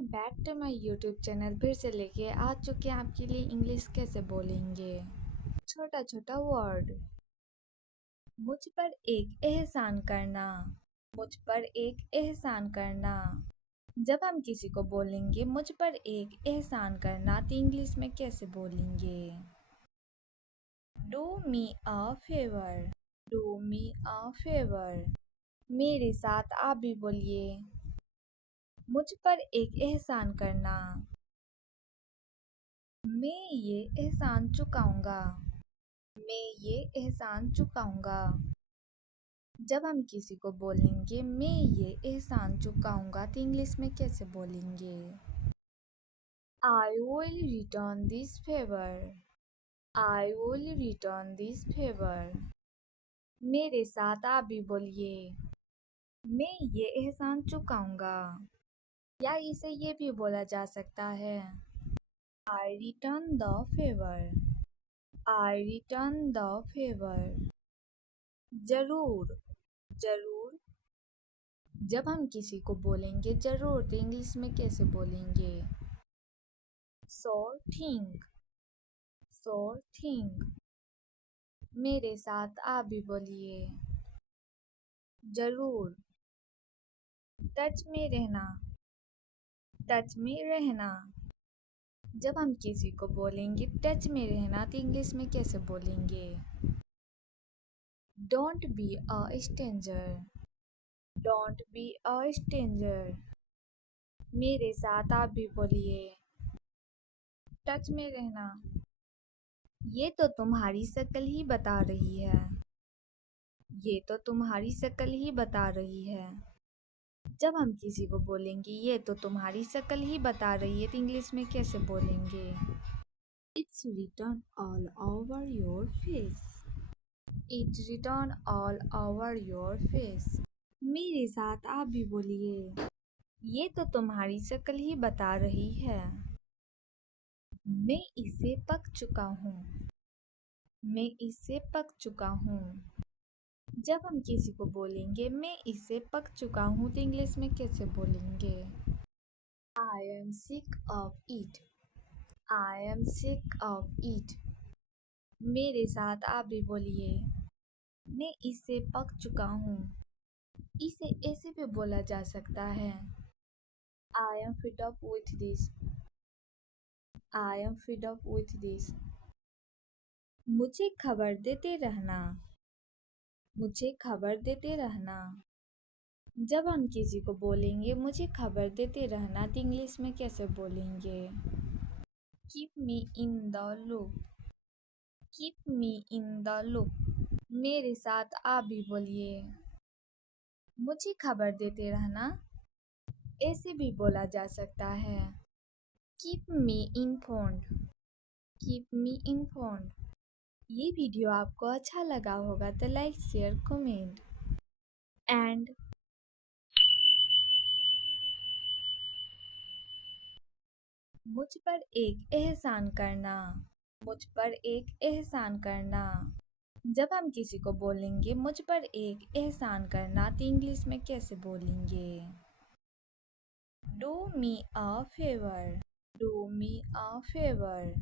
Welcome back to my YouTube channel. फिर से लेके आ चुके हैं आपके लिए इंग्लिश कैसे बोलेंगे। छोटा छोटा वर्ड। मुझ पर एक एहसान करना। मुझ पर एक एहसान करना। जब हम किसी को बोलेंगे मुझ पर एक एहसान करना तो इंग्लिश में कैसे बोलेंगे। Do me a favour. Do me a favour. मेरे साथ आप भी बोलिए। मुझ पर एक एहसान करना। मैं ये एहसान चुकाऊंगा। मैं ये एहसान चुकाऊंगा। जब हम किसी को बोलेंगे मैं ये एहसान चुकाऊंगा तो इंग्लिश में कैसे बोलेंगे। I will return this favor. I will return this favor. मेरे साथ आप भी बोलिए। मैं ये एहसान चुकाऊंगा। या इसे ये भी बोला जा सकता है I return the favor. I return the favor. जरूर। जरूर। जब हम किसी को बोलेंगे जरूर तो इंग्लिश में कैसे बोलेंगे। Sure thing. Sure thing. मेरे साथ आप भी बोलिए। जरूर। टच में रहना। टच में रहना। जब हम किसी को बोलेंगे टच में रहना तो इंग्लिश में कैसे बोलेंगे। Don't be a stranger. Don't be a stranger. मेरे साथ आप भी बोलिए। टच में रहना। ये तो तुम्हारी शक्ल ही बता रही है। ये तो तुम्हारी शक्ल ही बता रही है। जब हम किसी को बोलेंगे ये तो तुम्हारी शक्ल ही बता रही है तो इंग्लिश में कैसे बोलेंगे। It's written all over your face. It's written all over your face. मेरे साथ आप भी बोलिए। ये तो तुम्हारी शक्ल ही बता रही है। मैं इससे पक चुका हूँ। मैं इससे पक चुका हूँ। जब हम किसी को बोलेंगे मैं इससे पक चुका हूँ तो इंग्लिश में कैसे बोलेंगे। I am sick of it. I am sick of it. मेरे साथ आप भी बोलिए। मैं इससे पक चुका हूँ। इसे ऐसे भी बोला जा सकता है I am fed up with this. I am fed up with this. मुझे खबर देते रहना। मुझे खबर देते रहना। जब हम किसी को बोलेंगे मुझे खबर देते रहना तो इंग्लिश में कैसे बोलेंगे। Keep me in the loop. Keep me in the loop. मेरे साथ आप भी बोलिए। मुझे खबर देते रहना। ऐसे भी बोला जा सकता है Keep me informed. Keep me informed. ये वीडियो आपको अच्छा लगा होगा तो लाइक शेयर कमेंट एंड मुझ पर एक एहसान करना। मुझ पर एक एहसान करना। जब हम किसी को बोलेंगे मुझ पर एक एहसान करना तो इंग्लिश में कैसे बोलेंगे। Do me a favour. Do me a favour.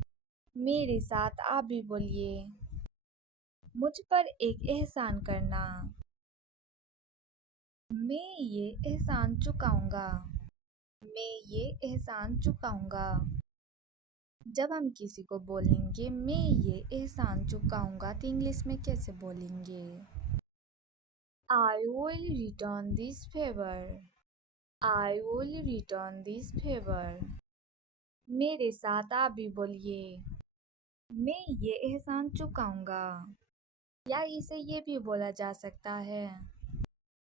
मेरे साथ आप भी बोलिए। मुझ पर एक एहसान करना। मैं ये एहसान चुकाऊंगा। मैं ये एहसान चुकाऊंगा। जब हम किसी को बोलेंगे मैं ये एहसान चुकाऊंगा तो इंग्लिश में कैसे बोलेंगे। I will return this favor. I will return this favor. मेरे साथ आप भी बोलिए। मैं ये एहसान चुकाऊंगा। या इसे ये भी बोला जा सकता है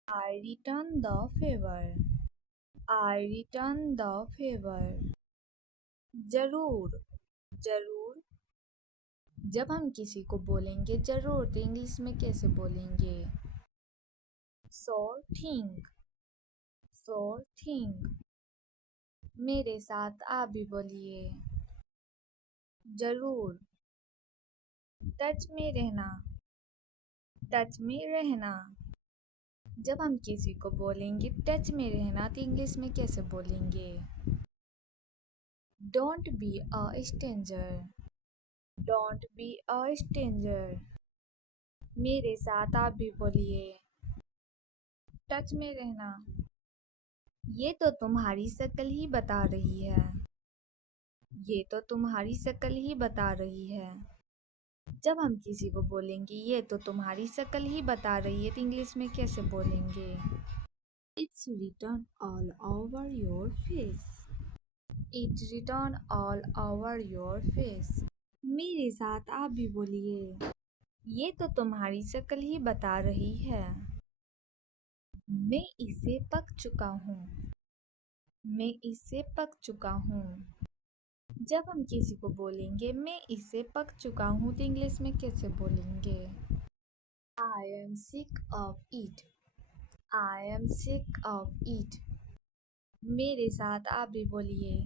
I return the favor. I return the favor. जरूर। जरूर। जब हम किसी को बोलेंगे जरूर तो इंग्लिश में कैसे बोलेंगे। Sure thing. Sure thing. मेरे साथ आप भी बोलिए। जरूर। टच में रहना। टच में रहना। जब हम किसी को बोलेंगे टच में रहना तो इंग्लिश में कैसे बोलेंगे। Don't be a stranger. Don't be a stranger. मेरे साथ आप भी बोलिए। टच में रहना। ये तो तुम्हारी शक्ल ही बता रही है। ये तो तुम्हारी शक्ल ही बता रही है। जब हम किसी को बोलेंगे ये तो तुम्हारी शक्ल ही बता रही है तो इंग्लिश में कैसे बोलेंगे? It's written all over your face. It's written all over your face. मेरे साथ आप भी बोलिए। ये तो तुम्हारी शक्ल ही बता रही है। मैं इसे पक चुका हूँ। मैं इससे पक चुका हूँ। जब हम किसी को बोलेंगे मैं इससे पक चुका हूँ तो इंग्लिश में कैसे बोलेंगे? I am sick of it. I am sick of it. मेरे साथ आप भी बोलिए।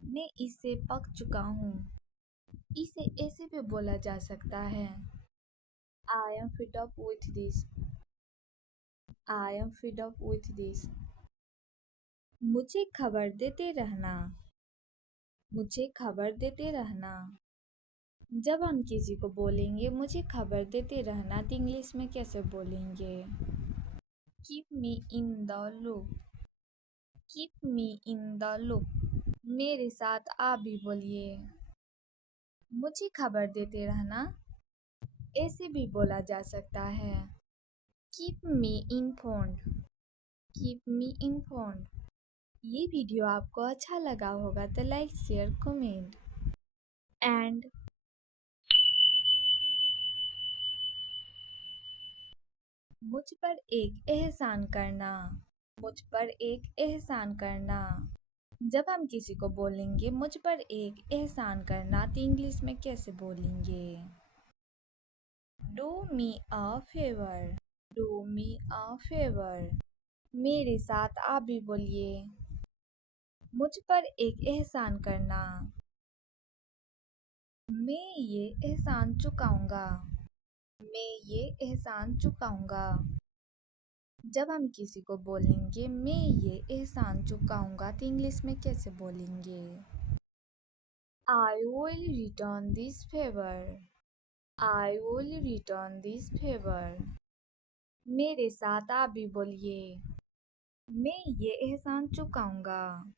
मैं इससे पक चुका हूँ। इसे ऐसे भी बोला जा सकता है। I am fed up with this. I am fed up with this. मुझे खबर देते रहना। मुझे खबर देते रहना। जब हम किसी को बोलेंगे मुझे खबर देते रहना तो इंग्लिश में कैसे बोलेंगे? Keep me in the loop. Keep me in the loop. मेरे साथ आप भी बोलिए। मुझे खबर देते रहना। ऐसे भी बोला जा सकता है। Keep me informed. Keep me informed. ये वीडियो आपको अच्छा लगा होगा तो लाइक शेयर कमेंट एंड मुझ पर एक एहसान करना। मुझ पर एक एहसान करना। जब हम किसी को बोलेंगे मुझ पर एक एहसान करना तो इंग्लिश में कैसे बोलेंगे? Do me a favour. Do me a favour. मेरे साथ आप भी बोलिए। मुझ पर एक एहसान करना। मैं ये एहसान चुकाऊंगा। मैं ये एहसान चुकाऊंगा। जब हम किसी को बोलेंगे मैं ये एहसान चुकाऊंगा तो इंग्लिश में कैसे बोलेंगे? I will return this favor. I will return this favor. मेरे साथ आप भी बोलिए। मैं ये एहसान चुकाऊंगा।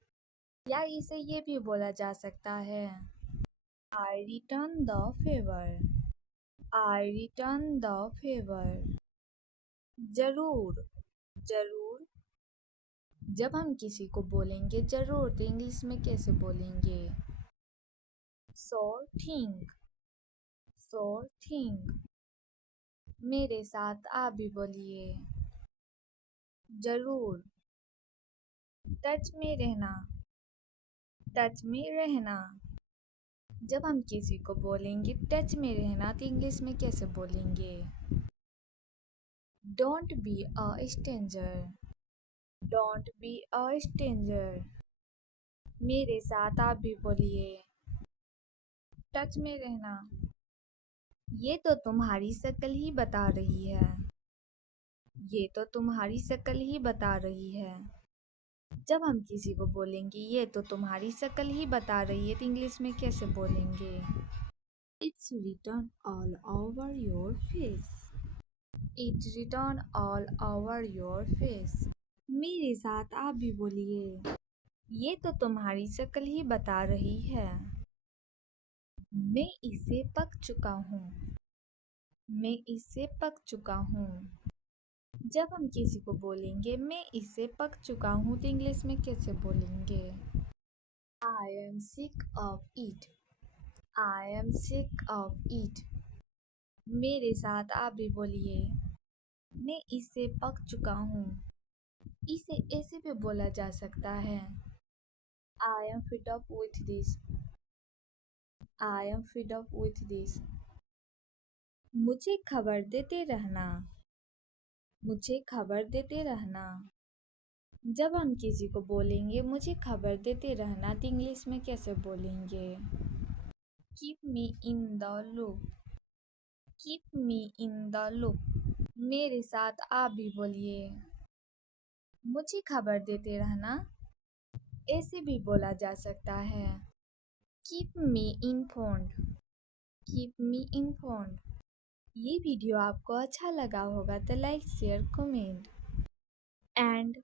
या इसे ये भी बोला जा सकता है। I return the favor. I return the favor. जरूर। जरूर। जब हम किसी को बोलेंगे जरूर तो इंग्लिश में कैसे बोलेंगे? Sure thing. Sure thing. मेरे साथ आप भी बोलिए। जरूर। टच में रहना। टच में रहना। जब हम किसी को बोलेंगे टच में रहना तो इंग्लिश में कैसे बोलेंगे? Don't be a stranger. Don't be a stranger. मेरे साथ आप भी बोलिए। टच में रहना। ये तो तुम्हारी शक्ल ही बता रही है। ये तो तुम्हारी शक्ल ही बता रही है। जब हम किसी को बोलेंगे ये तो तुम्हारी शक्ल ही बता रही है तो इंग्लिश में कैसे बोलेंगे? It's written all over your face. It's written all over your face. मेरे साथ आप भी बोलिए। ये तो तुम्हारी शक्ल ही बता रही है। मैं इसे पक चुका हूँ। मैं इससे पक चुका हूँ। जब हम किसी को बोलेंगे मैं इससे पक चुका हूँ तो इंग्लिश में कैसे बोलेंगे? I am sick of it. I am sick of it. मेरे साथ आप भी बोलिए। मैं इससे पक चुका हूँ। इसे ऐसे भी बोला जा सकता है। I am fed up with this. I am fed up with this. मुझे खबर देते रहना। मुझे खबर देते रहना। जब हम किसी को बोलेंगे मुझे खबर देते रहना तो इंग्लिश में कैसे बोलेंगे? Keep me in the loop. Keep me in the loop. मेरे साथ आप भी बोलिए। मुझे खबर देते रहना। ऐसे भी बोला जा सकता है। Keep me informed, keep me informed. ये वीडियो आपको अच्छा लगा होगा तो लाइक शेयर कमेंट एंड